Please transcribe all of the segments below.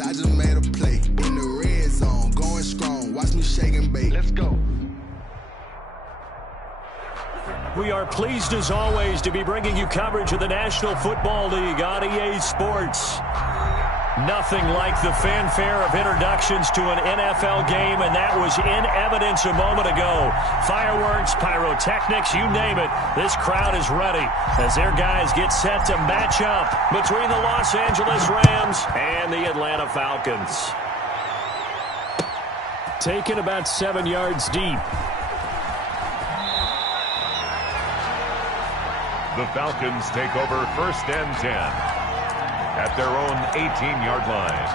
I just made a play in the red zone, going strong. Watch me shake and bake. Let's go. We are pleased as always to be bringing you coverage of the National Football League on EA Sports. Nothing like the fanfare of introductions to an NFL game, and that was in evidence a moment ago. Fireworks, pyrotechnics, you name it. This crowd is ready as their guys get set to match up between the Los Angeles Rams and the Atlanta Falcons. Taken about 7 yards deep. The Falcons take over 1st and 10 at their own 18-yard line.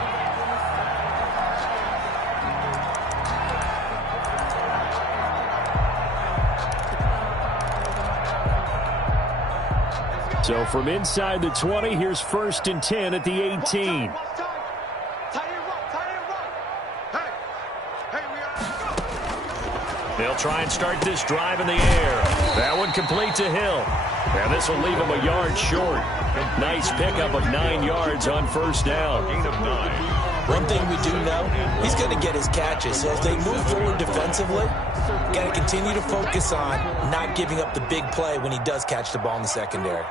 So from inside the 20, here's 1st and 10 at the 18. They'll try and start this drive in the air. That one complete to Hill. And this will leave him a yard short. Nice pickup of 9 yards on 1st down. One thing we do know, he's going to get his catches. So as they move forward defensively, got to continue to focus on not giving up the big play when he does catch the ball in the secondary.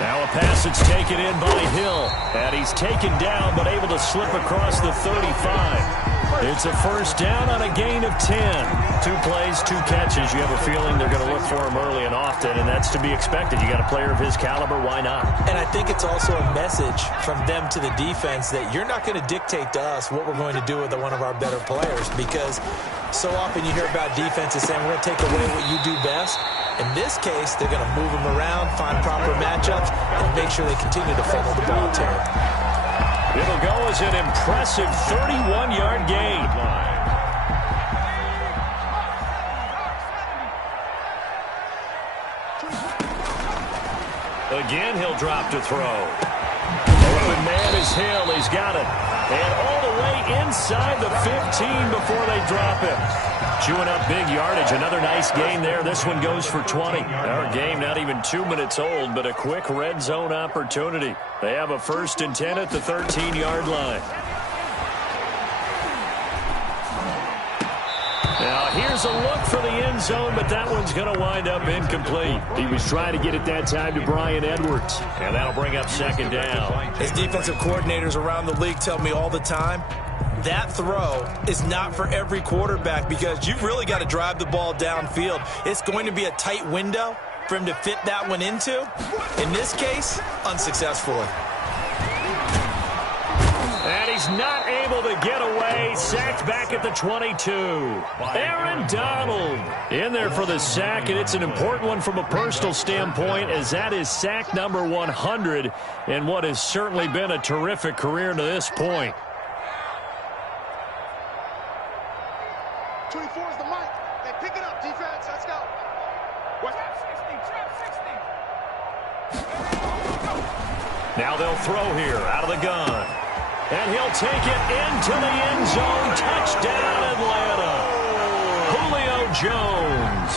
Now a pass that's taken in by Hill. And he's taken down but able to slip across the 35. It's a 1st down on a gain of 10. 2 plays, 2 catches. You have a feeling they're going to look for him early and often, and that's to be expected. You got a player of his caliber, why not? And I think it's also a message from them to the defense that you're not going to dictate to us what we're going to do with one of our better players, because so often you hear about defenses saying we're going to take away what you do best. In this case, they're going to move him around, find proper matchups, and make sure they continue to funnel the ball to him. It'll go as an impressive 31-yard gain. Again, he'll drop to throw. Open man is Hill. He's got it. And all the way inside the 15 before they drop him. Chewing up big yardage. Another nice gain there. This one goes for 20. Our game not even 2 minutes old, but a quick red zone opportunity. They have a 1st and 10 at the 13-yard line. Now, here's a look for the end zone, but that one's going to wind up incomplete. He was trying to get it that time to Brian Edwards, and that'll bring up 2nd down. As defensive coordinators around the league tell me all the time, that throw is not for every quarterback because you've really got to drive the ball downfield. It's going to be a tight window for him to fit that one into. In this case, unsuccessfully. And he's not able to get away. Sacked back at the 22. Aaron Donald in there for the sack, and it's an important one from a personal standpoint, as that is sack number 100 in what has certainly been a terrific career to this point. 24 is the mic. Hey, pick it up, defense. Let's go. Now they'll throw here out of the gun. And he'll take it into the end zone. Touchdown, Atlanta. Julio Jones.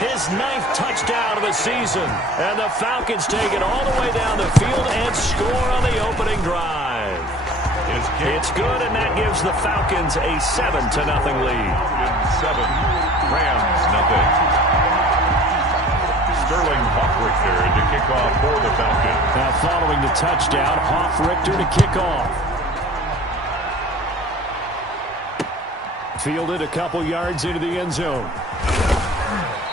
His 9th touchdown of the season. And the Falcons take it all the way down the field and score on the opening drive. It's good, and that gives the Falcons a 7-0 lead. 7, Rams nothing. Sterling Hoffrichter to kick off for the Falcons. Now following the touchdown, Hoffrichter to kick off. Fielded a couple yards into the end zone.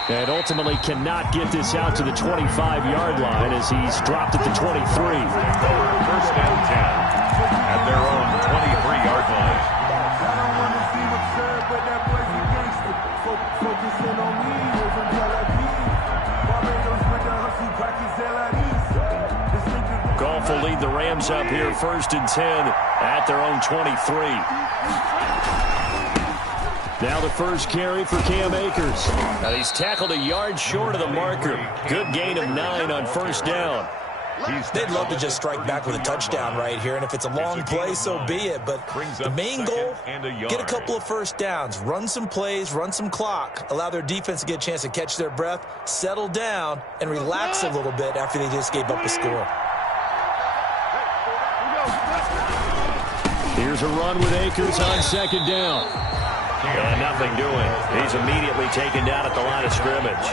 And ultimately cannot get this out to the 25-yard line as he's dropped at the 23. 1st and 10 at their own 23-yard line. Goff will lead the Rams up here 1st and 10 at their own 23. Now the first carry for Cam Akers. Now he's tackled a yard short of the marker. Good gain of 9 on 1st down. They'd love to just strike back with a touchdown right here, and if it's a long play, so be it. But the main goal, get a couple of first downs, run some plays, run some clock, allow their defense to get a chance to catch their breath, settle down, and relax a little bit after they just gave up a score. Here's a run with Akers on second down. And nothing doing. He's immediately taken down at the line of scrimmage.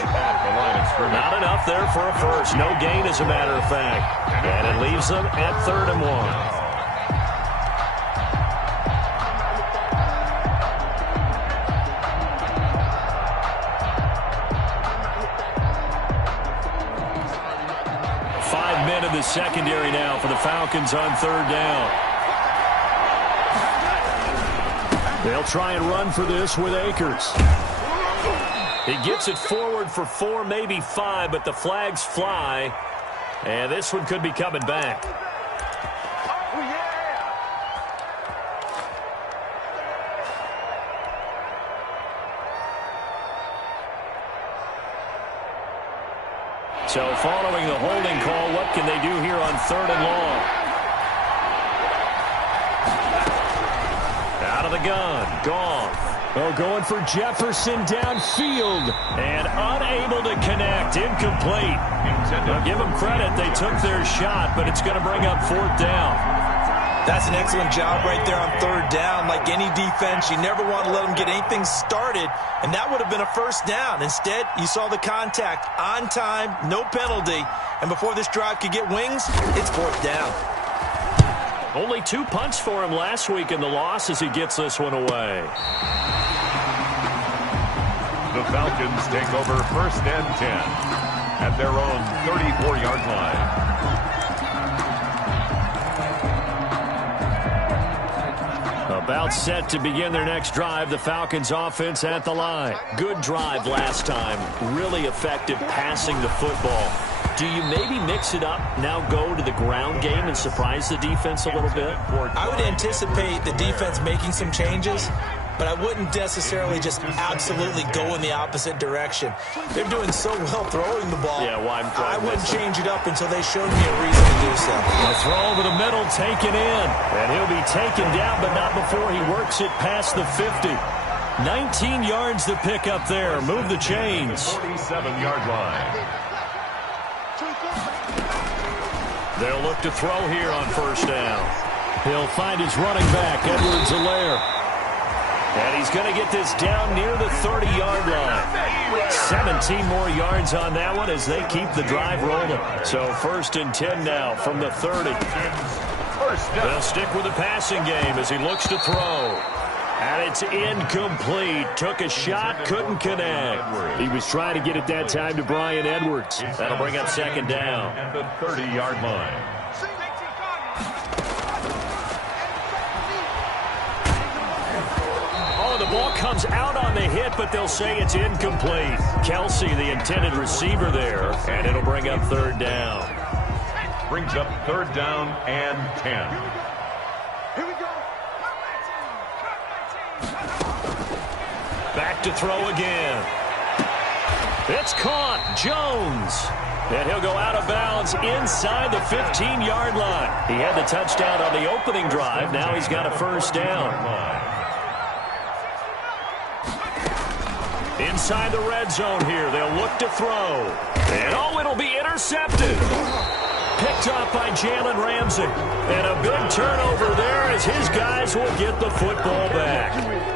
Not enough there for a first. No gain, as a matter of fact. And it leaves them at 3rd and 1. Five men in the secondary now for the Falcons on 3rd down. They'll try and run for this with Akers. He gets it forward for 4, maybe 5, but the flags fly. And this one could be coming back. So following the holding call, what can they do here on 3rd and long? Out of the gun, Goff. Oh, going for Jefferson downfield. And unable to connect, incomplete. Now give them credit, they took their shot, but it's going to bring up 4th down. That's an excellent job right there on 3rd down. Like any defense, you never want to let them get anything started, and that would have been a first down. Instead, you saw the contact on time, no penalty, and before this drive could get wings, it's 4th down. Only 2 punts for him last week in the loss as he gets this one away. The Falcons take over 1st and 10 at their own 34-yard line. About set to begin their next drive, the Falcons offense at the line. Good drive last time. Really effective passing the football. Do you maybe mix it up, now go to the ground game and surprise the defense a little bit? I would anticipate the defense making some changes, but I wouldn't necessarily just absolutely go in the opposite direction. They're doing so well throwing the ball. Yeah, well, I wouldn't change it up until they showed me a reason to do so. A throw over the middle, taken in. And he'll be taken down, but not before he works it past the 50. 19 yards to pick up there. Move the chains. 47-yard line. They'll look to throw here on 1st down. He'll find his running back, Edwards-Helaire. And he's going to get this down near the 30-yard line. 17 more yards on that one as they keep the drive rolling. So 1st and 10 now from the 30. They'll stick with the passing game as he looks to throw. And it's incomplete. Took a shot, couldn't connect. He was trying to get it that time to Bryan Edwards. That'll bring up 2nd down. At the 30-yard line. Oh, the ball comes out on the hit, but they'll say it's incomplete. Kelsey, the intended receiver there, and it'll bring up 3rd down. Brings up 3rd down and 10. Back to throw again. It's caught. Jones. And he'll go out of bounds inside the 15-yard line. He had the touchdown on the opening drive. Now he's got a 1st down. Inside the red zone here. They'll look to throw. And oh, it'll be intercepted. Picked off by Jalen Ramsey. And a big turnover there as his guys will get the football back.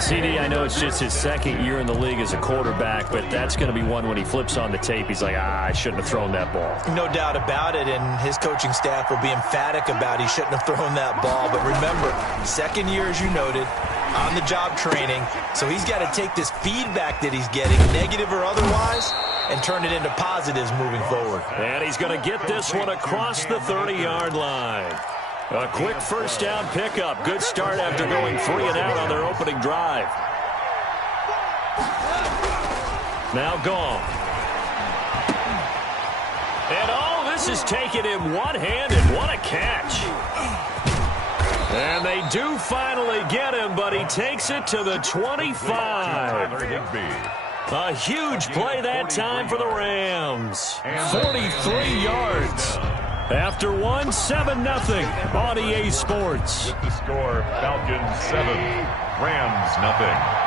CD, I know it's just his 2nd year in the league as a quarterback, but that's going to be one when he flips on the tape. He's like, I shouldn't have thrown that ball. No doubt about it, and his coaching staff will be emphatic about he shouldn't have thrown that ball. But remember, 2nd year, as you noted, on-the-job training, so he's got to take this feedback that he's getting, negative or otherwise, and turn it into positives moving forward. And he's going to get this one across the 30-yard line. A quick 1st down pickup. Good start after going 3 and out on their opening drive. Now Goff. And oh, this is taking him one-handed. What a catch. And they do finally get him, but he takes it to the 25. A huge play that time for the Rams. 43 yards. After one, 7-0 on EA Sports. With the score, Falcons 7, Rams 0.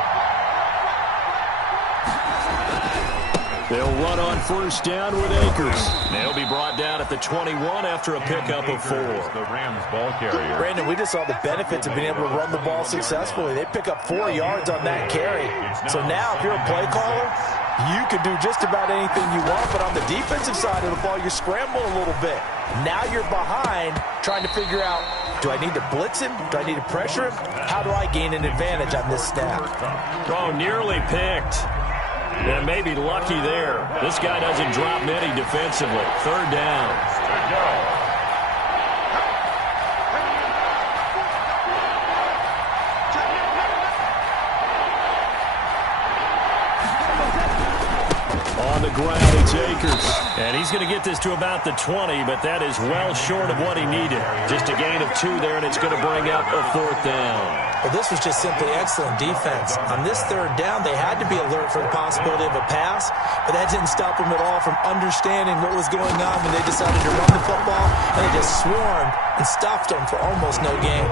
They'll run on first down with Akers. They'll be brought down at the 21 after a pickup of 4. The Rams ball carrier. Brandon, we just saw the benefits of being able to run the ball successfully. They pick up 4 yards on that carry. So now, if you're a play caller, you can do just about anything you want. But on the defensive side of the ball, you're scrambling a little bit. Now you're behind, trying to figure out, do I need to blitz him? Do I need to pressure him? How do I gain an advantage on this snap? Oh, nearly picked. And maybe lucky there. This guy doesn't drop many defensively. Third down. On the ground, it's Akers. And he's going to get this to about the 20, but that is well short of what he needed. Just a gain of 2 there, and it's going to bring up a 4th down. Well, this was just simply excellent defense. On this third down, they had to be alert for the possibility of a pass, but that didn't stop them at all from understanding what was going on when they decided to run the football, and they just swarmed and stopped them for almost no gain.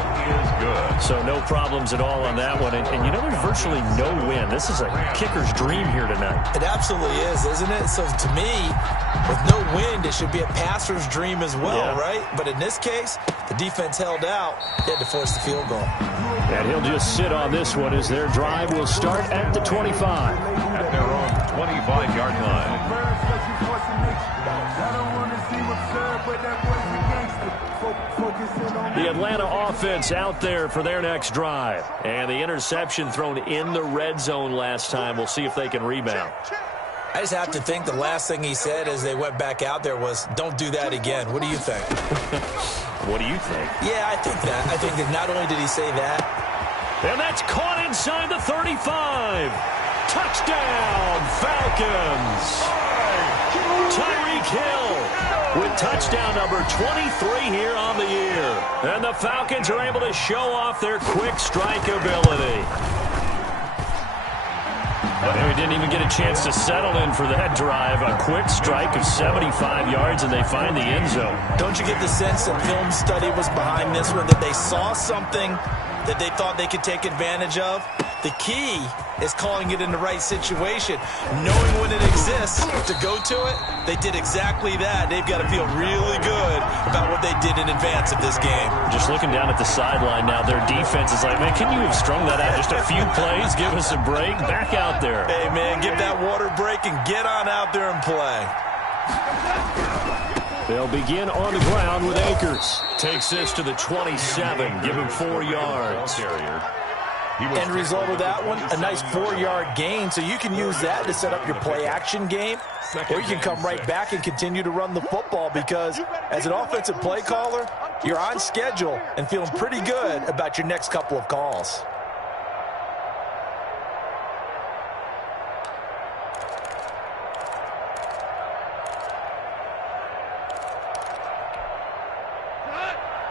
So no problems at all on that one. And you know, there's virtually no win. This is a kicker's dream here tonight. It absolutely is, isn't it? So to me, with no wind, it should be a passer's dream as well, right? But in this case, the defense held out. They had to force the field goal. And he'll just sit on this one as their drive will start at the 25. At their own 25-yard line. The Atlanta offense out there for their next drive. And the interception thrown in the red zone last time. We'll see if they can rebound. I just have to think the last thing he said as they went back out there was, don't do that again. What do you think? What do you think? Yeah, I think that. I think that not only did he say that. And that's caught inside the 35. Touchdown, Falcons. Tyreek Hill with touchdown number 23 here on the year. And the Falcons are able to show off their quick strike ability. And we didn't even get a chance to settle in for that drive. A quick strike of 75 yards, and they find the end zone. Don't you get the sense that film study was behind this one, that they saw something that they thought they could take advantage of? The key is calling it in the right situation. Knowing when it exists to go to it, they did exactly that. They've got to feel really good about what they did in advance of this game. Just looking down at the sideline now, their defense is like, man, can you have strung that out just a few plays? Give us a break. Back out there. Hey, man, give that water break and get on out there and play. They'll begin on the ground with Akers. Takes this to the 27. Give him 4 yards. End result of that one, a nice 4-yard gain, so you can use that to set up your play-action game, or you can come right back and continue to run the football because as an offensive play caller, you're on schedule and feeling pretty good about your next couple of calls.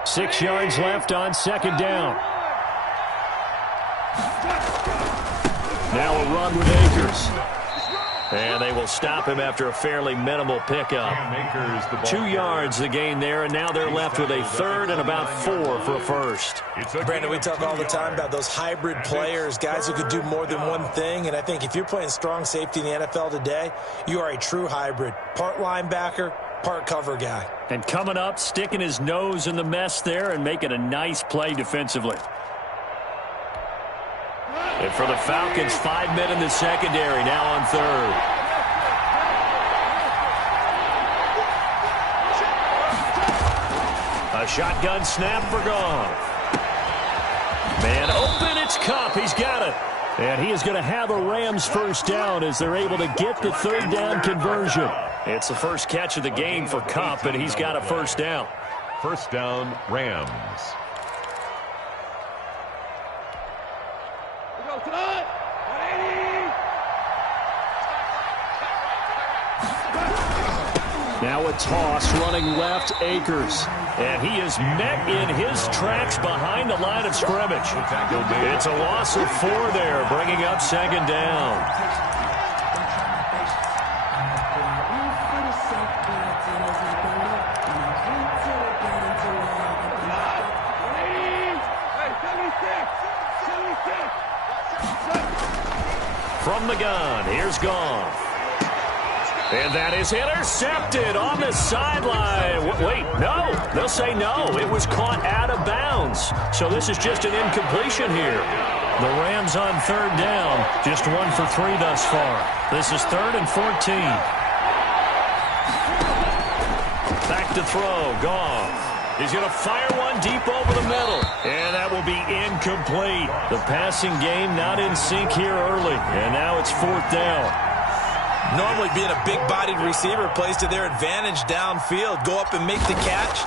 Six yards left on second down. Now a run with Akers. And they will stop him after a fairly minimal pickup. 2 yards the gain there, and now they're left with a third and about 4 for a first. Brandon, we talk all the time about those hybrid players, guys who could do more than one thing, and I think if you're playing strong safety in the NFL today, you are a true hybrid. Part linebacker, part cover guy. And coming up, sticking his nose in the mess there and making a nice play defensively. And for the Falcons, 5 men in the secondary, now on third. A shotgun snap for Goff. Man open, it's Kupp. He's got it. And he is going to have a Rams first down as they're able to get the third down conversion. It's the first catch of the game for Kupp, and he's got a first down. First down, Rams. Now a toss running left, Akers. And he is met in his tracks behind the line of scrimmage. It's a loss of 4 there, bringing up second down. From the gun, here's Goff. And that is intercepted on the sideline. Wait, no. They'll say no. It was caught out of bounds. So this is just an incompletion here. The Rams on third down. Just 1 for 3 thus far. This is 3rd and 14. Back to throw. Goff. He's going to fire one deep over the middle. And that will be incomplete. The passing game not in sync here early. And now it's 4th down. Normally being a big-bodied receiver plays to their advantage downfield. Go up and make the catch,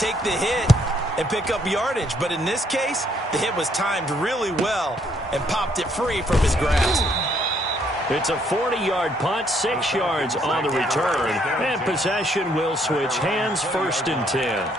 take the hit, and pick up yardage. But in this case, the hit was timed really well and popped it free from his grasp. It's a 40-yard punt, 6 yards on the return. And possession will switch hands, 1st and 10.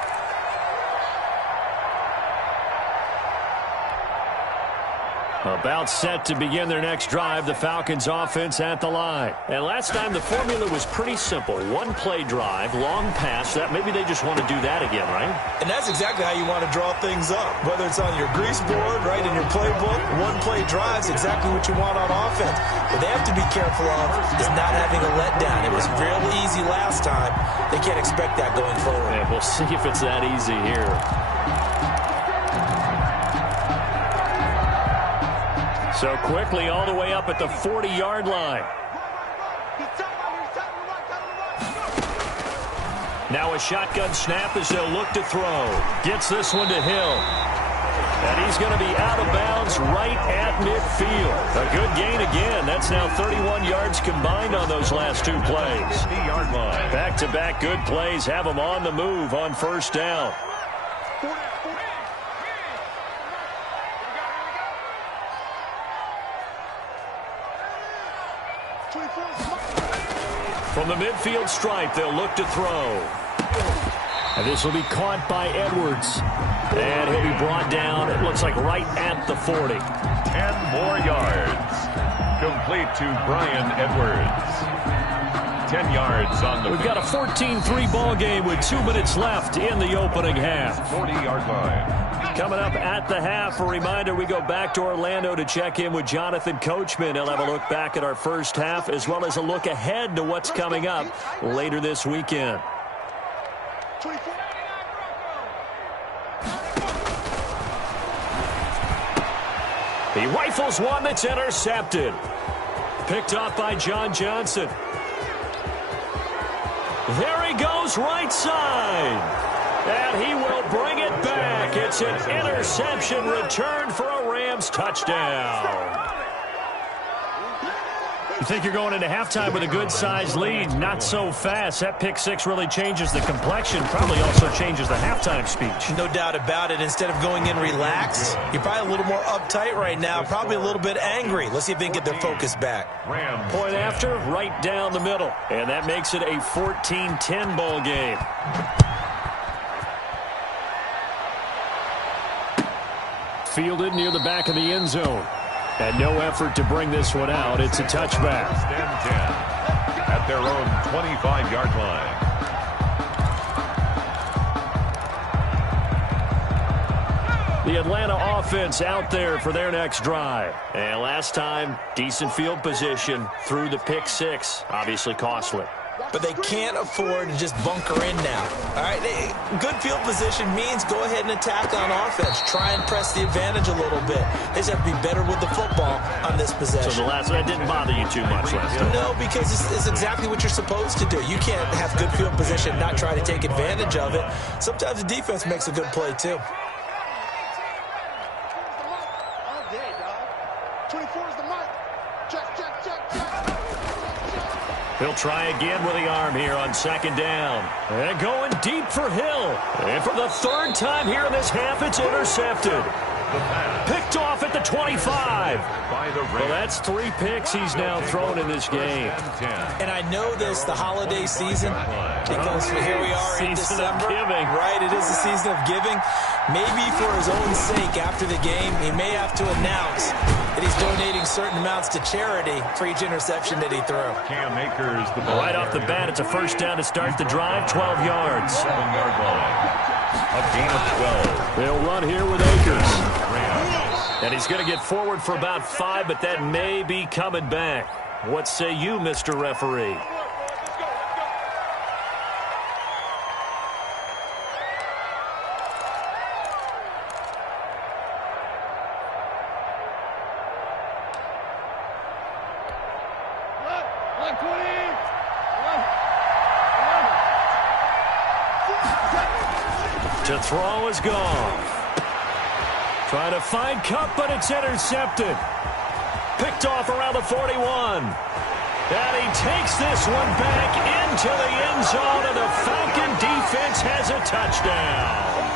About set to begin their next drive, the Falcons offense at the line. And last time the formula was pretty simple. 1-play drive, long pass. That maybe they just want to do that again, right? And that's exactly how you want to draw things up. Whether it's on your grease board, right, in your playbook, 1-play drives exactly what you want on offense. What they have to be careful of is not having a letdown. It was real easy last time. They can't expect that going forward. And we'll see if it's that easy here. So quickly all the way up at the 40-yard line. Now a shotgun snap as they'll look to throw. Gets this one to Hill. And he's going to be out of bounds right at midfield. A good gain again. That's now 31 yards combined on those last 2 plays. Back-to-back good plays have them on the move on 1st down. From the midfield stripe, they'll look to throw. And this will be caught by Edwards. And he'll be brought down, it looks like right at the 40. 10 more yards. Complete to Brian Edwards. 10 yards on the... We've got a 14-3 ball game with 2 minutes left in the opening half. 40-yard line. Coming up at the half, a reminder, we go back to Orlando to check in with Jonathan Coachman. He'll have a look back at our first half as well as a look ahead to what's coming up later this weekend. He rifles one that's intercepted. Picked off by John Johnson. There he goes, right side. And he will bring it back. It's an interception return for a Rams touchdown. You think you're going into halftime with a good-sized lead. Not so fast. That pick 6 really changes the complexion. Probably also changes the halftime speech. No doubt about it. Instead of going in relaxed, you're probably a little more uptight right now. Probably a little bit angry. Let's see if they can get their focus back. Point after, right down the middle. And that makes it a 14-10 ball game. Fielded near the back of the end zone. And no effort to bring this one out. It's a touchback. 10 at their own 25-yard line. The Atlanta offense out there for their next drive. And last time, decent field position through the pick 6. Obviously costly. But they can't afford to just bunker in now. All right, good field position means go ahead and attack on offense. Try and press the advantage a little bit. They just have to be better with the football on this possession. So the last one didn't bother you too much last time? No, because it's exactly what you're supposed to do. You can't have good field position and not try to take advantage of it. Sometimes the defense makes a good play, too. 24 is the mic. Check. He'll try again with the arm here on 2nd down. And going deep for Hill. And for the 3rd time here in this half, it's intercepted. Picked off at the 25. Well, that's 3 picks he's now thrown in this game. And I know this, the holiday season, because here we are in December. Season of giving. Right, it is the season of giving. Maybe for his own sake after the game, he may have to announce that he's donating certain amounts to charity for each interception that he threw. Cam Akers, the ball right off the bat, it's a 1st down to start the drive, 12 yards. 7-yard line. A gain of 12. They'll run here with Akers. And he's going to get forward for about 5, but that may be coming back. What say you, Mr. Referee? To throw is gone. Trying to find Cup, but it's intercepted. Picked off around the 41. And he takes this one back into the end zone, and the Falcon defense has a touchdown.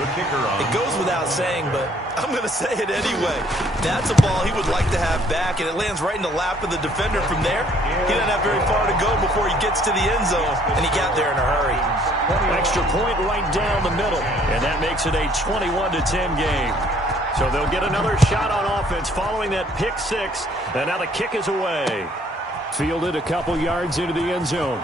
The kicker on. It goes without saying, but I'm going to say it anyway. That's a ball he would like to have back, and it lands right in the lap of the defender from there. He doesn't have very far to go before he gets to the end zone, and he got there in a hurry. Extra point right down the middle, and that makes it a 21-10 game. So they'll get another shot on offense following that pick 6, and now the kick is away. Fielded a couple yards into the end zone.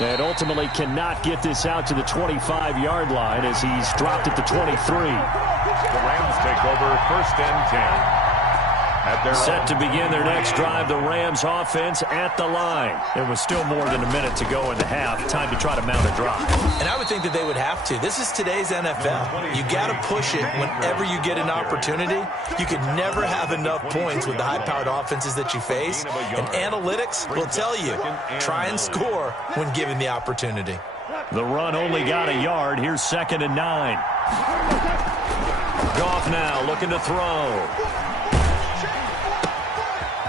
And ultimately cannot get this out to the 25-yard line as he's dropped at the 23. The Rams take over 1st and 10. Set to begin their next drive, the Rams offense at the line. There was still more than a minute to go in the half. Time to try to mount a drive. And I would think that they would have to. This is today's NFL. You got to push it whenever you get an opportunity. You can never have enough points with the high-powered offenses that you face. And analytics will tell you, try and score when given the opportunity. The run only got a yard. Here's 2nd and 9. Goff now looking to throw.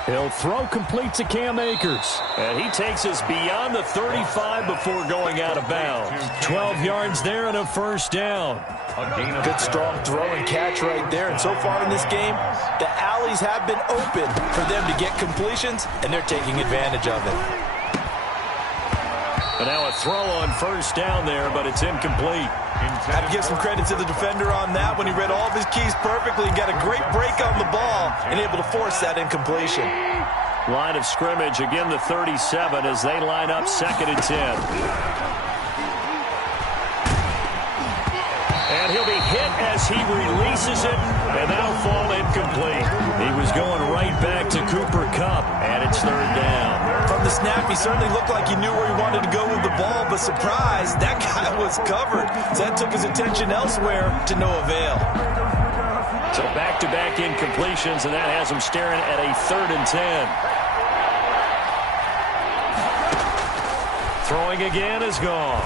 He'll throw complete to Cam Akers. And he takes us beyond the 35 before going out of bounds. 12 yards there and a 1st down. Good strong throw and catch right there. And so far in this game, the alleys have been open for them to get completions, and they're taking advantage of it. And now a throw on 1st down there, but it's incomplete. I have to give some credit to the defender on that when he read all of his keys perfectly, got a great break on the ball, and able to force that incompletion. Line of scrimmage, again the 37 as they line up 2nd and 10. And he'll be hit as he releases it, and that'll fall incomplete. He was going right back to Cooper Kupp, and it's 3rd down. From the snap, he certainly looked like he knew where he wanted to go with the ball, but surprise, that guy was covered. So that took his attention elsewhere to no avail. So back-to-back incompletions, and that has him staring at a 3rd and 10. Throwing again is gone.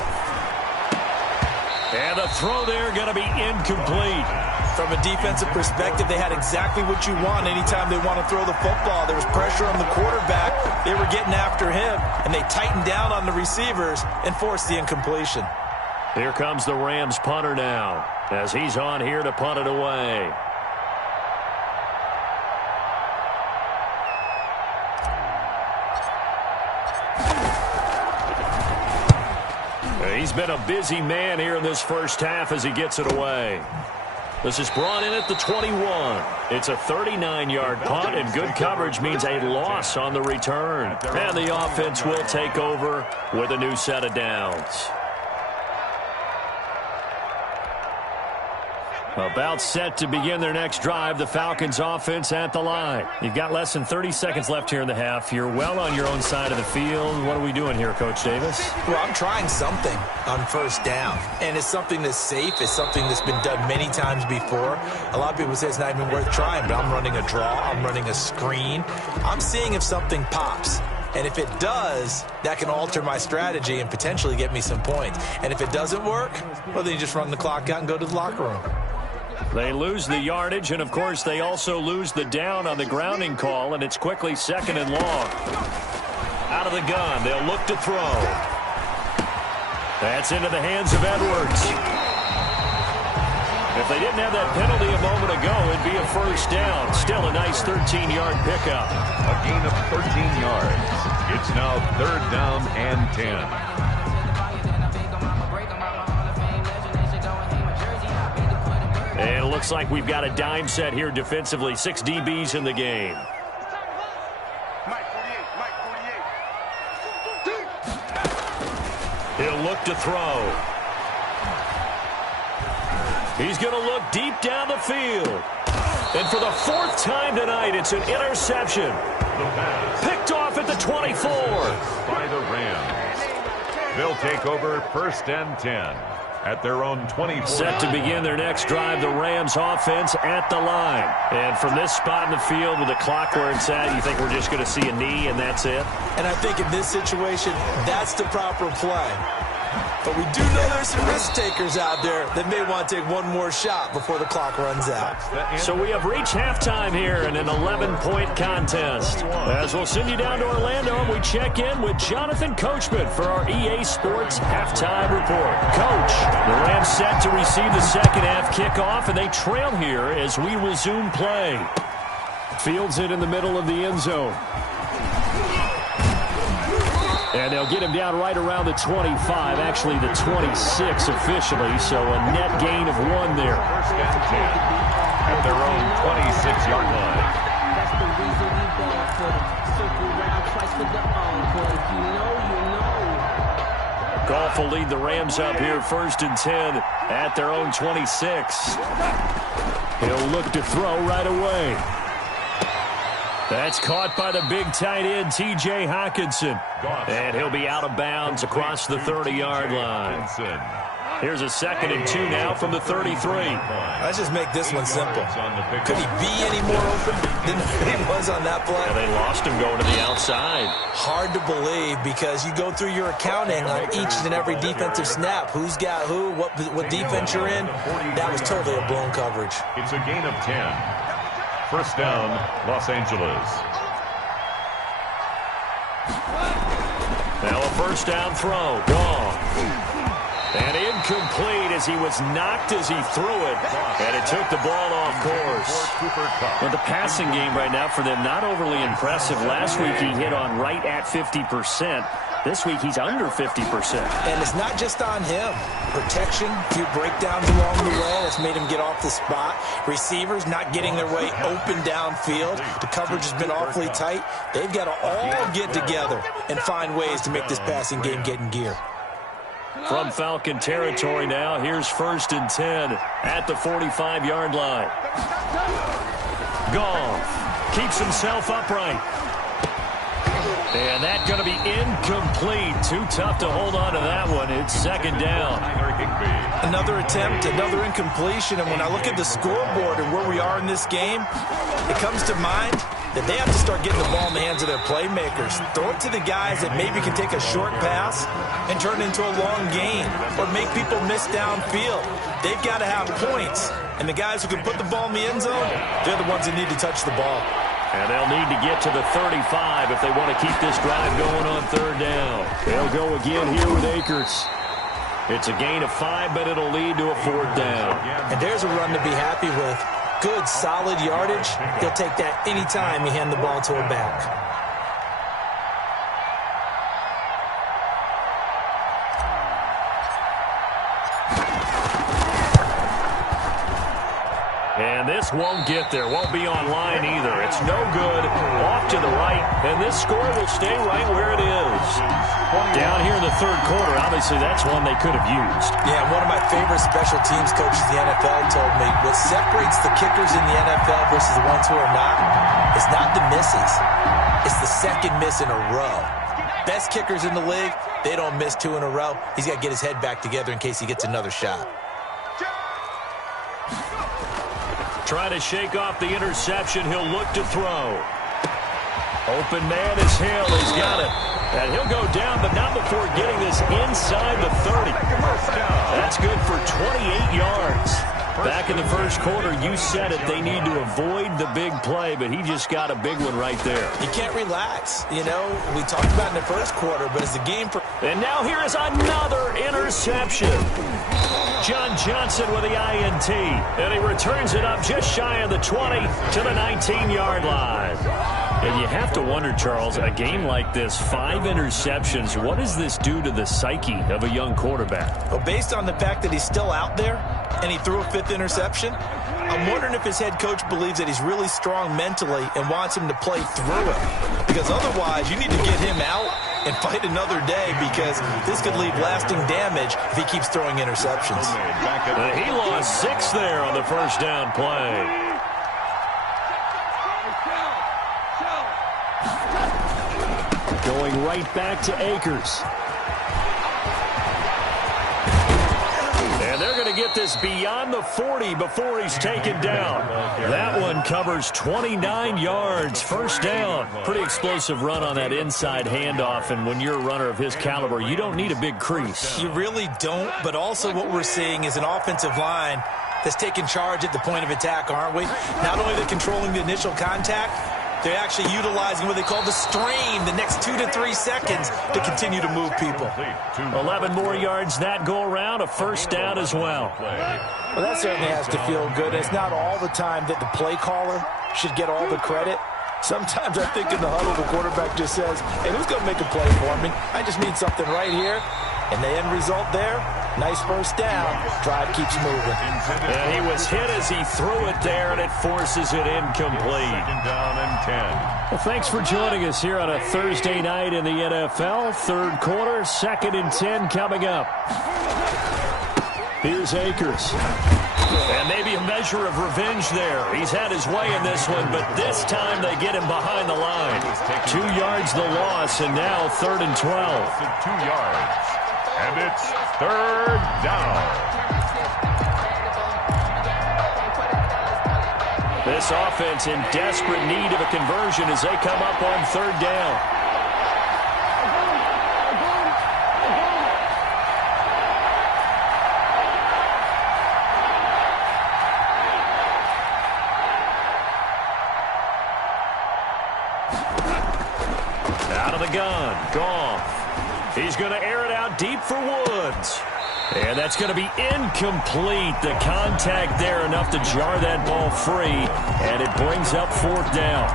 And the throw there going to be incomplete. From a defensive perspective, they had exactly what you want anytime they want to throw the football. There was pressure on the quarterback. They were getting after him, and they tightened down on the receivers and forced the incompletion. Here comes the Rams punter now as he's on here to punt it away. He's been a busy man here in this 1st half as he gets it away. This is brought in at the 21. It's a 39-yard punt, and good coverage means a loss on the return. And the offense will take over with a new set of downs. About set to begin their next drive, the Falcons offense at the line. You've got less than 30 seconds left here in the half. You're well on your own side of the field. What are we doing here, Coach Davis? Well, I'm trying something on 1st down, and it's something that's safe. It's something that's been done many times before. A lot of people say it's not even worth trying, but I'm running a draw. I'm running a screen. I'm seeing if something pops. And if it does, that can alter my strategy and potentially get me some points. And if it doesn't work, well, then you just run the clock out and go to the locker room. They lose the yardage, and, of course, they also lose the down on the grounding call, and it's quickly 2nd and long. Out of the gun, they'll look to throw. That's into the hands of Edwards. If they didn't have that penalty a moment ago, it'd be a 1st down. Still a nice 13-yard pickup. A gain of 13 yards. It's now 3rd down and 10. And it looks like we've got a dime set here defensively. 6 DBs in the game. He'll look to throw. He's going to look deep down the field. And for the 4th time tonight, it's an interception. Picked off at the 24. By the Rams. They'll take over 1st and 10 at their own 24. Set to begin their next drive, the Rams offense at the line. And from this spot in the field with the clock where it's at, you think we're just going to see a knee and that's it? And I think in this situation, that's the proper play. But we do know there's some risk takers out there that may want to take one more shot before the clock runs out. So we have reached halftime here in an 11-point contest. As we'll send you down to Orlando, and we check in with Jonathan Coachman for our EA Sports Halftime Report. Coach, the Rams set to receive the second half kickoff, and they trail here as we resume play. Fields it in the middle of the end zone. And they'll get him down right around the 25, actually the 26 officially, so a net gain of 1 there. 1st and 10 at their own 26-yard line. That's the reason we ball for them. Circle round twice for the encore. If you know, you know. Goff will lead the Rams up here 1st and 10 at their own 26. He'll look to throw right away. That's caught by the big tight end, T.J. Hockenson. And he'll be out of bounds across the 30-yard line. Here's a 2nd and 2 now from the 33. Let's just make this one simple. Could he be any more open than he was on that play? Yeah, they lost him going to the outside. Hard to believe because you go through your accounting on each and every defensive snap. Who's got who, what defense you're in. That was totally a blown coverage. It's a gain of 10. 1st down, Los Angeles. Now a 1st down throw. Gone. And incomplete as he was knocked as he threw it. And it took the ball off course. But the passing game right now for them, not overly impressive. Last week he hit on right at 50%. This week he's under 50%. And it's not just on him. Protection, a few breakdowns along the way. That's made him get off the spot. Receivers not getting their way open downfield. The coverage has been awfully tight. They've got to all get together and find ways to make this passing game get in gear. From Falcon territory now, here's 1st and 10 at the 45-yard line. Goff keeps himself upright. And that's going to be incomplete. Too tough to hold on to that one. It's 2nd down. Another attempt, another incompletion. And when I look at the scoreboard and where we are in this game, it comes to mind that they have to start getting the ball in the hands of their playmakers. Throw it to the guys that maybe can take a short pass and turn it into a long gain or make people miss downfield. They've got to have points. And the guys who can put the ball in the end zone, they're the ones that need to touch the ball. And they'll need to get to the 35 if they want to keep this drive going on 3rd down. They'll go again here with Akers. It's a gain of 5, but it'll lead to a 4th down. And there's a run to be happy with. Good, solid yardage. He'll take that anytime you hand the ball to a back. And this won't get there. Won't be online either. It's no good. Off to the right. And this score will stay right where it is. Down here in the 3rd quarter, obviously that's one they could have used. Yeah, one of my favorite special teams coaches in the NFL told me what separates the kickers in the NFL versus the ones who are not is not the misses. It's the 2nd miss in a row. Best kickers in the league, they don't miss 2 in a row. He's got to get his head back together in case he gets another shot. Trying to shake off the interception. He'll look to throw. Open man is Hill. He's got it. And he'll go down, but not before getting this inside the 30. That's good for 28 yards. Back in the 1st quarter, you said it. They need to avoid the big play, but he just got a big one right there. You can't relax. You know, we talked about in the 1st quarter, but as the game... And now here is another interception. John Johnson with the INT. And he returns it up just shy of the 20 to the 19-yard line. And you have to wonder, Charles, a game like this, 5 interceptions, what does this do to the psyche of a young quarterback? Well, based on the fact that he's still out there and he threw a 5th interception, I'm wondering if his head coach believes that he's really strong mentally and wants him to play through it. Because otherwise, you need to get him out and fight another day, because this could leave lasting damage if he keeps throwing interceptions. He lost 6 there on the first down play. Going right back to Akers. And they're going to get this beyond the 40 before he's taken down. That one covers 29 yards. First down. Pretty explosive run on that inside handoff, and when you're a runner of his caliber, you don't need a big crease. You really don't, but also what we're seeing is an offensive line that's taking charge at the point of attack, aren't we? Not only are they controlling the initial contact, they're actually utilizing what they call the strain, the next 2 to 3 seconds, to continue to move people. 11 more yards that go around, a first down as well. Well, that certainly has to feel good. It's not all the time that the play caller should get all the credit. Sometimes I think in the huddle, the quarterback just says, hey, who's going to make a play for me? I just need something right here. And the end result there, nice first down. Drive keeps moving. And he was hit as he threw it there, and it forces it incomplete. Second down and 10. Well, thanks for joining us here on a Thursday night in the NFL. Third quarter, 2nd and 10 coming up. Here's Akers. And maybe a measure of revenge there. He's had his way in this one, but this time they get him behind the line. 2 yards the loss, and now 3rd and 12. 2 yards. And it's 3rd down. This offense in desperate need of a conversion as they come up on 3rd down. Out of the gun, Goff. He's going to air it out deep for Woods. And that's going to be incomplete. The contact there enough to jar that ball free, and it brings up 4th down.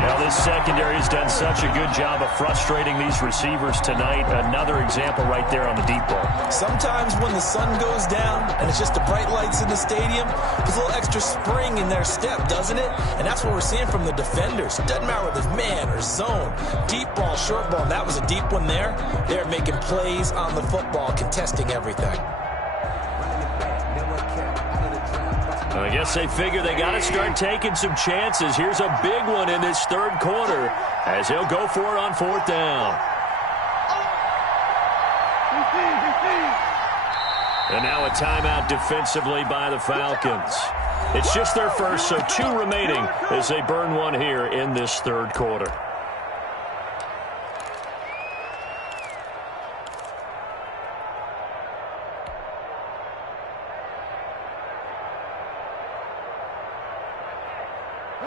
Now this secondary has done such a good job of frustrating these receivers tonight. Another example right there on the deep ball. Sometimes when the sun goes down and it's just the bright lights in the stadium, there's a little extra spring in their step, doesn't it? And that's what we're seeing from the defenders. It doesn't matter whether it's man or zone. Deep ball, short ball, that was a deep one there. They're making plays on the football, contesting everything. I guess they figure they got to start taking some chances. Here's a big one in this 3rd quarter as he'll go for it on 4th down. And now a timeout defensively by the Falcons. It's just their first, so 2 remaining as they burn one here in this 3rd quarter.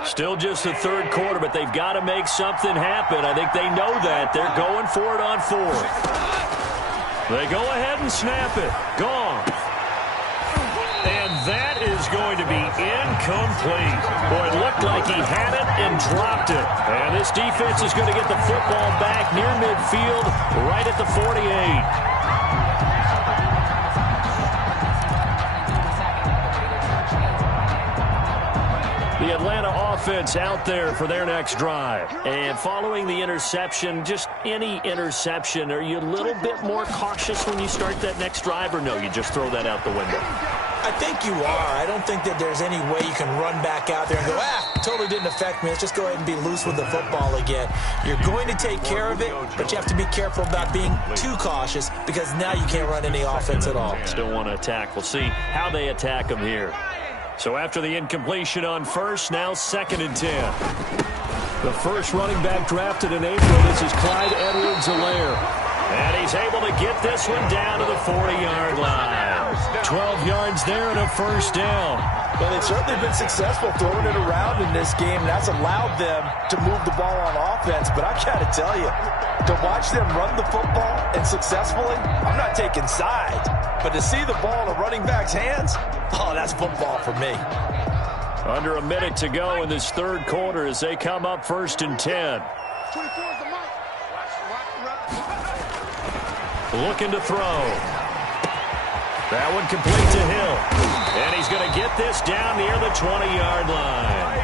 Still just the 3rd quarter, but they've got to make something happen. I think they know that. They're going for it on 4th. They go ahead and snap it. Gone. And that is going to be incomplete. Boy, it looked like he had it and dropped it. And this defense is going to get the football back near midfield, right at the 48. The Atlanta offense out there for their next drive. And following the interception, just any interception, are you a little bit more cautious when you start that next drive, or no, you just throw that out the window? I think you are. I don't think that there's any way you can run back out there and go, totally didn't affect me. Let's just go ahead and be loose with the football again. You're going to take care of it, but you have to be careful about being too cautious, because now you can't run any offense at all. Still want to attack. We'll see how they attack them here. So after the incompletion on 1st, now 2nd and 10. The first running back drafted in April, this is Clyde Edwards-Helaire. And he's able to get this one down to the 40-yard line. 12 yards there and a first down. Well, they've certainly been successful throwing it around in this game, and that's allowed them to move the ball on offense. But I got to tell you, to watch them run the football and successfully, I'm not taking sides. But to see the ball in a running back's hands, that's football for me. Under a minute to go in this 3rd quarter as they come up 1st and 10. 24 is the mic. Looking to throw. That one complete to Hill. And he's going to get this down near the 20-yard line.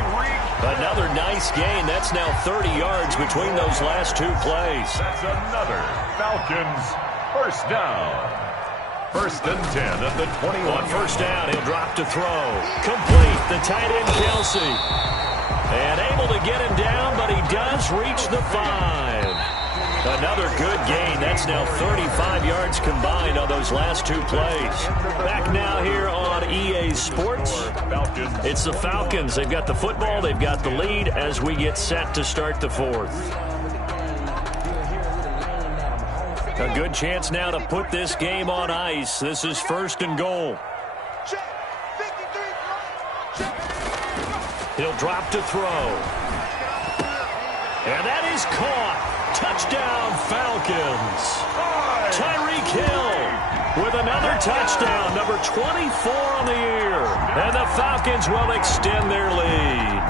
Another nice gain. That's now 30 yards between those last two plays. That's another Falcons first down. 1st and 10 at the 21. On first down, he'll drop to throw. Complete. The tight end, Kelsey. And able to get him down, but he does reach the 5. Another good gain. That's now 35 yards combined on those last two plays. Back now here on EA Sports. It's the Falcons. They've got the football. They've got the lead as we get set to start the fourth. A good chance now to put this game on ice. This is 1st and goal. He'll drop to throw. And that is caught. Touchdown, Falcons. Tyreek Hill with another touchdown, number 24 on the year. And the Falcons will extend their lead.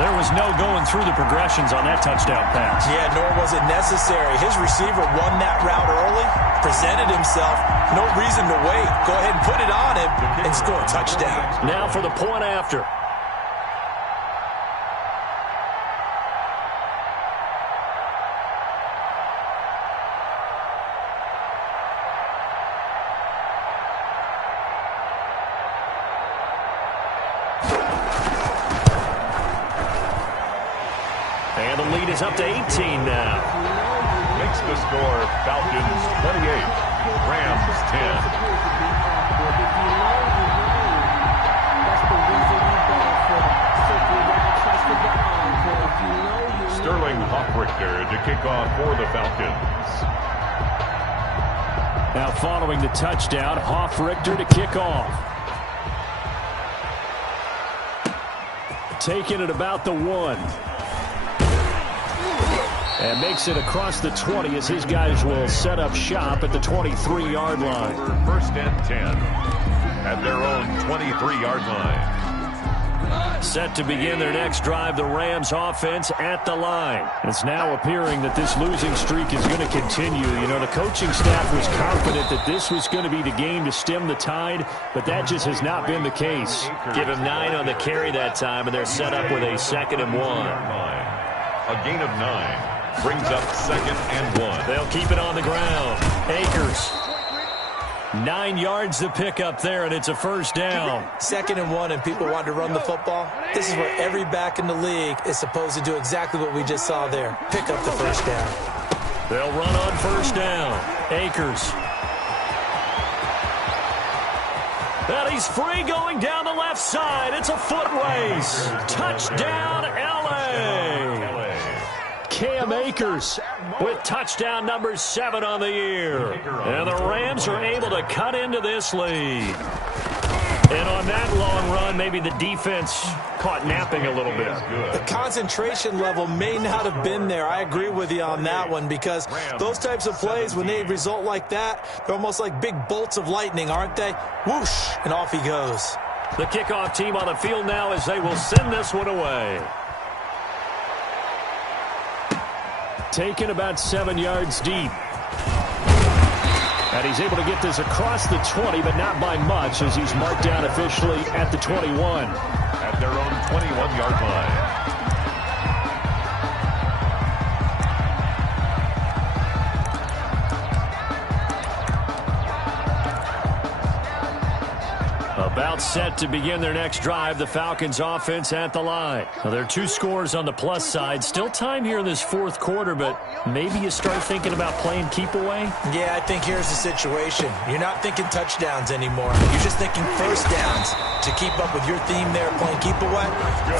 There was no going through the progressions on that touchdown pass. Yeah, nor was it necessary. His receiver won that route early, presented himself. No reason to wait. Go ahead and put it on him and score a touchdown. Now for the point after. And the lead is up to 18 now. Makes the score Falcons 28, Rams 10. Sterling Hoffrichter to kick off for the Falcons. Now following the touchdown, Hoffrichter to kick off. Taking it about the 1. And makes it across the 20 as his guys will set up shop at the 23-yard line. 1st and 10 at their own 23-yard line. Set to begin their next drive, the Rams offense at the line. It's now appearing that this losing streak is going to continue. You know, the coaching staff was confident that this was going to be the game to stem the tide, but that just has not been the case. Give him 9 on the carry that time, and they're set up with a 2nd and 1. A gain of 9. Brings up 2nd and 1. They'll keep it on the ground. Akers. 9 yards to pick up there, and it's a first down. 2nd and 1, and people want to run the football. This is where every back in the league is supposed to do exactly what we just saw there. Pick up the first down. They'll run on first down. Akers. And he's free going down the left side. It's a foot race. Touchdown, L.A. Cam Akers with touchdown number 7 on the year. And the Rams are able to cut into this lead. And on that long run, maybe the defense caught napping a little bit. The concentration level may not have been there. I agree with you on that one, because those types of plays, when they result like that, they're almost like big bolts of lightning, aren't they? Whoosh, and off he goes. The kickoff team on the field now as they will send this one away. Taken about 7 yards deep. And he's able to get this across the 20, but not by much, as he's marked down officially at the 21. At their own 21-yard line. About set to begin their next drive, the Falcons offense at the line. Now, there are 2 scores on the plus side. Still time here in this 4th quarter, but maybe you start thinking about playing keep away? Yeah, I think here's the situation. You're not thinking touchdowns anymore. You're just thinking first downs. To keep up with your theme there, playing keep away,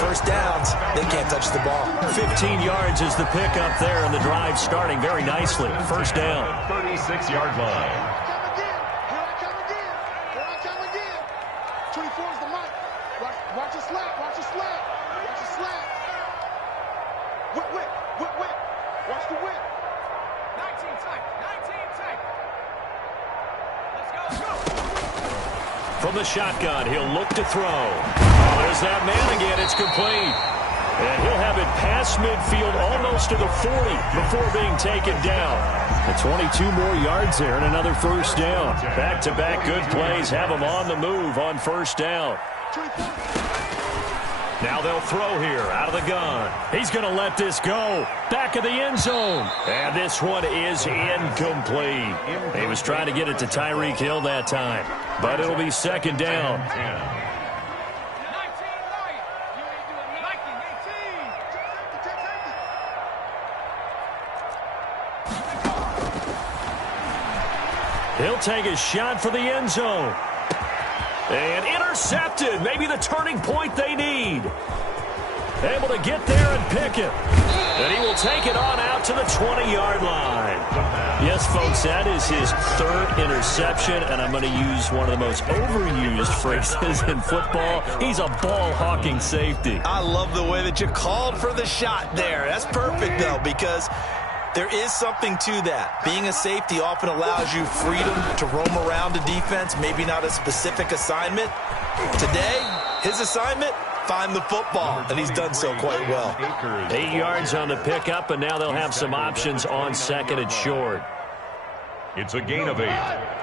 first downs, they can't touch the ball. 15 yards is the pickup there, and the drive starting very nicely. First down. 36-yard line. 24 is the mic. Watch a slap. Watch a slap. Watch a slap. Whip. Watch the whip. 19 tight. Let's go. From the shotgun, he'll look to throw. Oh, there's that man again. It's complete. And he'll have it past midfield almost to the 40 before being taken down. The 22 more yards there and another first down. Back-to-back good plays have him on the move on first down. Now they'll throw here out of the gun. He's going to let this go. Back of the end zone. And this one is incomplete. He was trying to get it to Tyreek Hill that time. But it'll be second down. He'll take a shot for the end zone. And intercepted. Maybe the turning point they need. Able to get there and pick it. And he will take it on out to the 20-yard line. Yes, folks, that is his third interception, and I'm going to use one of the most overused phrases in football. He's a ball-hawking safety. I love the way that you called for the shot there. That's perfect, though, because there is something to that. Being a safety often allows you freedom to roam around a defense, maybe not a specific assignment. Today, his assignment, find the football, and he's done so quite well. 8 yards on the pickup, and now they'll have some options on second and short. It's a gain of 8.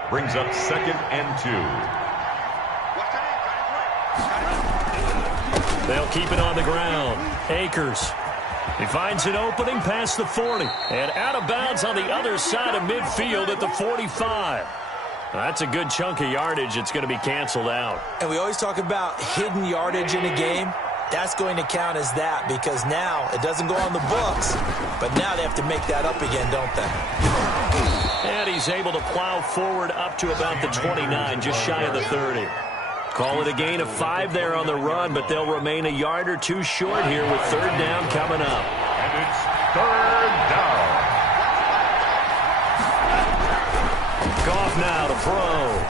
Brings up 2nd and 2. They'll keep it on the ground. Akers. He finds an opening past the 40. And out of bounds on the other side of midfield at the 45. That's a good chunk of yardage. It's going to be canceled out. And we always talk about hidden yardage in a game. That's going to count as that because now it doesn't go on the books, but now they have to make that up again, don't they? And he's able to plow forward up to about the 29, just shy of the 30. Call it a gain of 5 there on the run, but they'll remain a yard or two short here with third down coming up. And it's third down. Goff now to throw.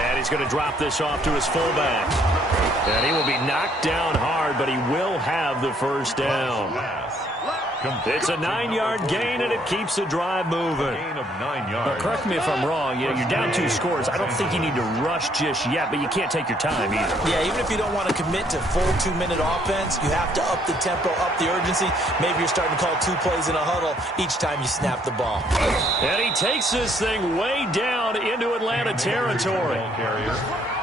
And he's going to drop this off to his fullback. And he will be knocked down hard, but he will have the first down. It's a 9-yard gain, and it keeps the drive moving. Gain of 9 yards. Now, correct me if I'm wrong. You know, you're down 2 scores. I don't think you need to rush just yet, but you can't take your time either. Yeah, even if you don't want to commit to full 2-minute offense, you have to up the tempo, up the urgency. Maybe you're starting to call 2 plays in a huddle each time you snap the ball. And he takes this thing way down into Atlanta territory.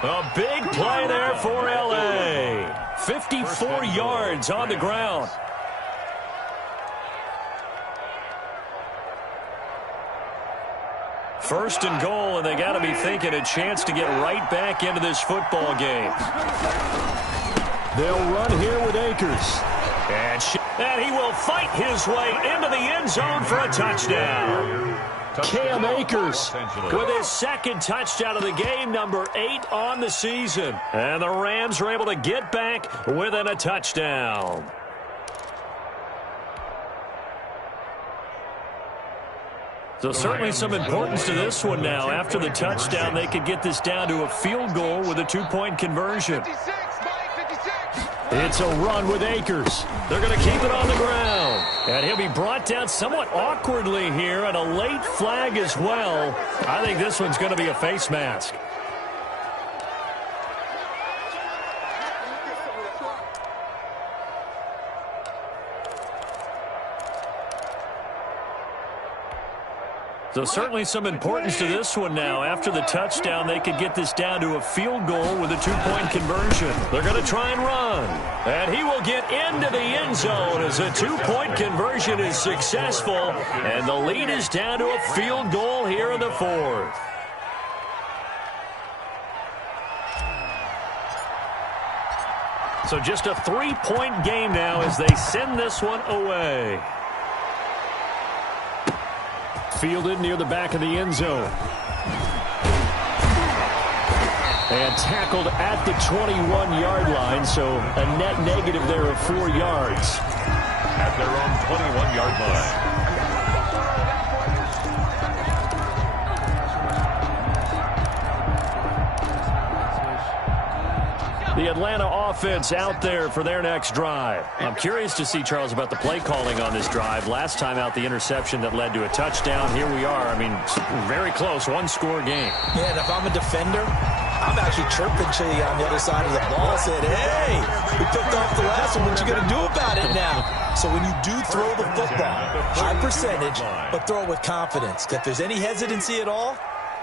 A big play there for L.A. 54 yards on the ground. First and goal, and they got to be thinking a chance to get right back into this football game. They'll run here with Akers. And he will fight his way into the end zone for a touchdown. Cam Akers with his second touchdown of the game, number 8 on the season. And the Rams are able to get back within a touchdown. So certainly some importance to this one now. After the touchdown, they could get this down to a field goal with a 2-point conversion. It's a run with Akers. They're going to keep it on the ground. And he'll be brought down somewhat awkwardly here, and a late flag as well. I think this one's going to be a face mask. So certainly some importance to this one now. After the touchdown, they could get this down to a field goal with a 2-point conversion. They're going to try and run. And he will get into the end zone as a 2-point conversion is successful. And the lead is down to a field goal here in the 4th. So just a 3-point game now as they send this one away. Fielded near the back of the end zone. And tackled at the 21-yard line, so a net negative there of 4 yards. At their own 21-yard line. The Atlanta offense out there for their next drive. I'm curious to see, Charles, about the play calling on this drive. Last time out, the interception that led to a touchdown. Here we are. I mean, very close, 1-score game. Yeah, and if I'm a defender, I'm actually chirping to you on the other side of the ball, saying, hey, we picked off the last one. What you going to do about it now? So when you do throw the football, high percentage, but throw it with confidence. If there's any hesitancy at all,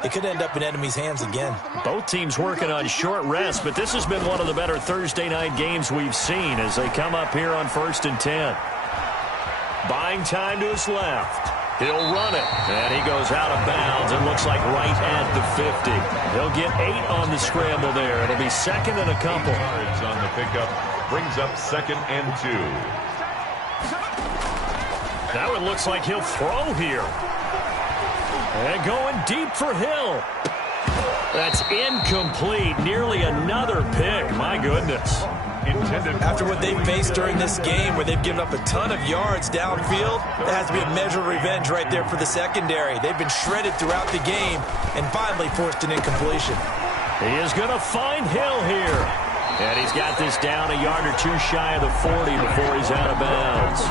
it could end up in enemy's hands again. Both teams working on short rest, but this has been one of the better Thursday night games we've seen as they come up here on 1st and 10. Buying time to his left. He'll run it, and he goes out of bounds. It looks like right at the 50. He'll get 8 on the scramble there. It'll be second and a couple. Yards on the pickup brings up 2nd and 2. Now it looks like he'll throw here. And going deep for Hill. That's incomplete. Nearly another pick. My goodness. After what they've faced during this game where they've given up a ton of yards downfield, there has to be a measure of revenge right there for the secondary. They've been shredded throughout the game and finally forced an incompletion. He is going to find Hill here. And he's got this down a yard or two shy of the 40 before he's out of bounds.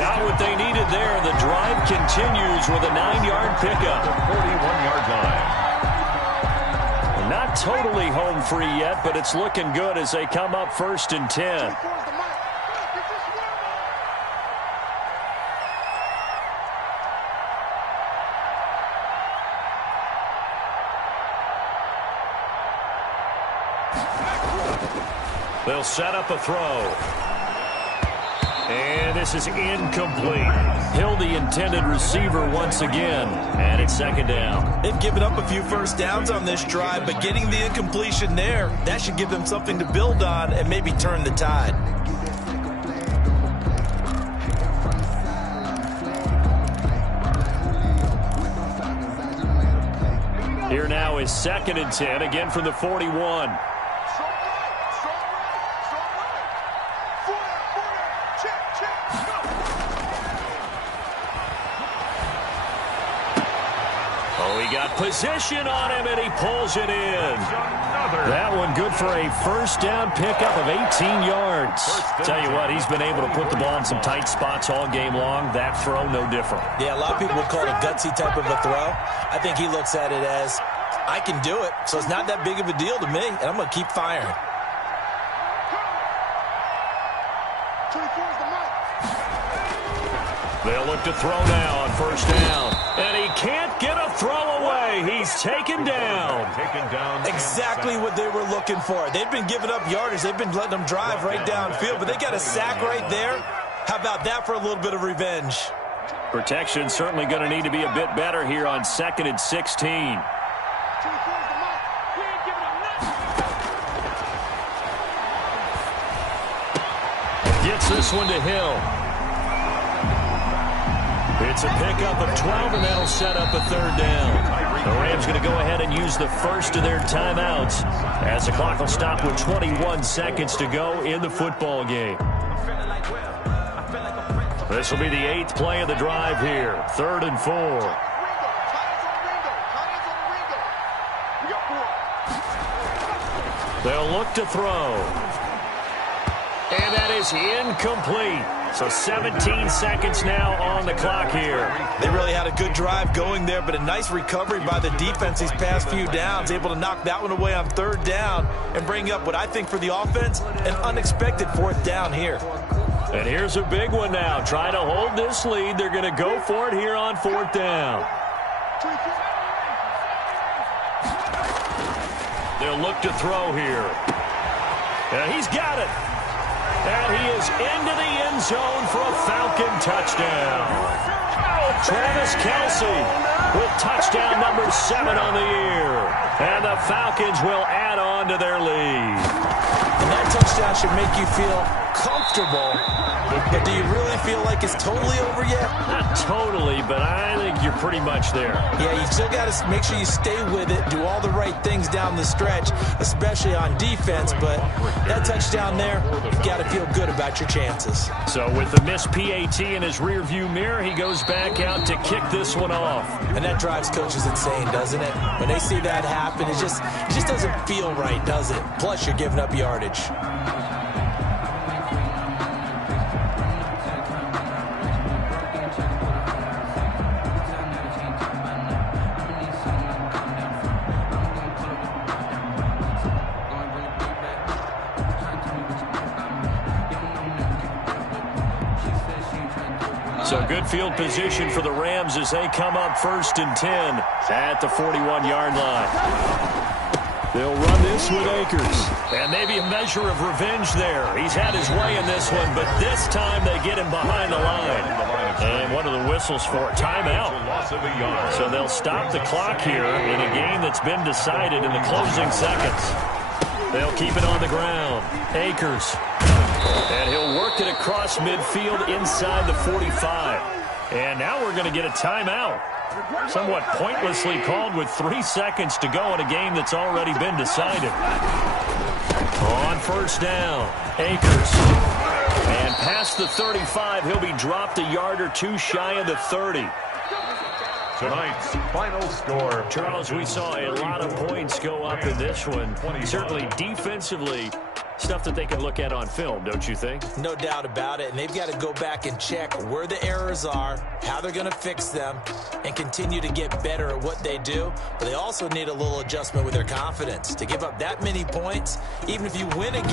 Got what they needed there. The drive continues with a 9-yard pickup. 41-yard line. Not totally home free yet, but it's looking good as they come up 1st and 10. They'll set up a throw. And this is incomplete. Hill, the intended receiver once again. And it's 2nd down. They've given up a few first downs on this drive, but getting the incompletion there, that should give them something to build on and maybe turn the tide. Here now is 2nd and 10, again from the 41. Position on him, and he pulls it in. That one good for a first down pickup of 18 yards. Tell you what, he's been able to put the ball in some tight spots all game long. That throw, no different. Yeah, a lot of people would call it a gutsy type of a throw. I think he looks at it as, I can do it, so it's not that big of a deal to me, and I'm going to keep firing. They'll look to throw now on 1st down. And he can't get a throw away. He's taken down. Exactly what they were looking for. They've been giving up yardage. They've been letting them drive right downfield, but they got a sack right there. How about that for a little bit of revenge? Protection certainly going to need to be a bit better here on 2nd and 16. Gets this one to Hill. It's a pickup of 12, and that'll set up a 3rd down. The Rams going to go ahead and use the first of their timeouts as the clock will stop with 21 seconds to go in the football game. This will be the 8th play of the drive here. 3rd and 4. They'll look to throw. And that is incomplete. So 17 seconds now on the clock here. They really had a good drive going there, but a nice recovery by the defense these past few downs, able to knock that one away on 3rd down and bring up what I think for the offense, an unexpected 4th down here. And here's a big one now. Trying to hold this lead. They're going to go for it here on 4th down. They'll look to throw here. And he's got it. And he is into the end zone for a Falcon touchdown. Travis Kelce with touchdown number 7 on the year. And the Falcons will add on to their lead. And that touchdown should make you feel comfortable. But do you really feel like it's totally over yet? Not totally, but I think you're pretty much there. Yeah, you still got to make sure you stay with it, do all the right things down the stretch, especially on defense. But that touchdown there, you've got to feel good about your chances. So with the missed PAT in his rearview mirror, he goes back out to kick this one off. And that drives coaches insane, doesn't it? When they see that happen, it just doesn't feel right, does it? Plus, you're giving up yardage. So good field position for the Rams as they come up 1st and 10 at the 41-yard line. They'll run this with Akers. And maybe a measure of revenge there. He's had his way in this one, but this time they get him behind the line. And what are the whistles for? Timeout. So they'll stop the clock here in a game that's been decided in the closing seconds. They'll keep it on the ground. Akers. And he'll work it across midfield inside the 45. And now we're going to get a timeout. Somewhat pointlessly called with 3 seconds to go in a game that's already been decided. On 1st down, Akers. And past the 35, he'll be dropped a yard or 2 shy of the 30. Tonight's final score. Charles, we saw a lot of points go up in this one. Certainly defensively, stuff that they can look at on film, don't you think? No doubt about it, and they've got to go back and check where the errors are, how they're going to fix them, and continue to get better at what they do. But they also need a little adjustment with their confidence. To give up that many points, even if you win a game,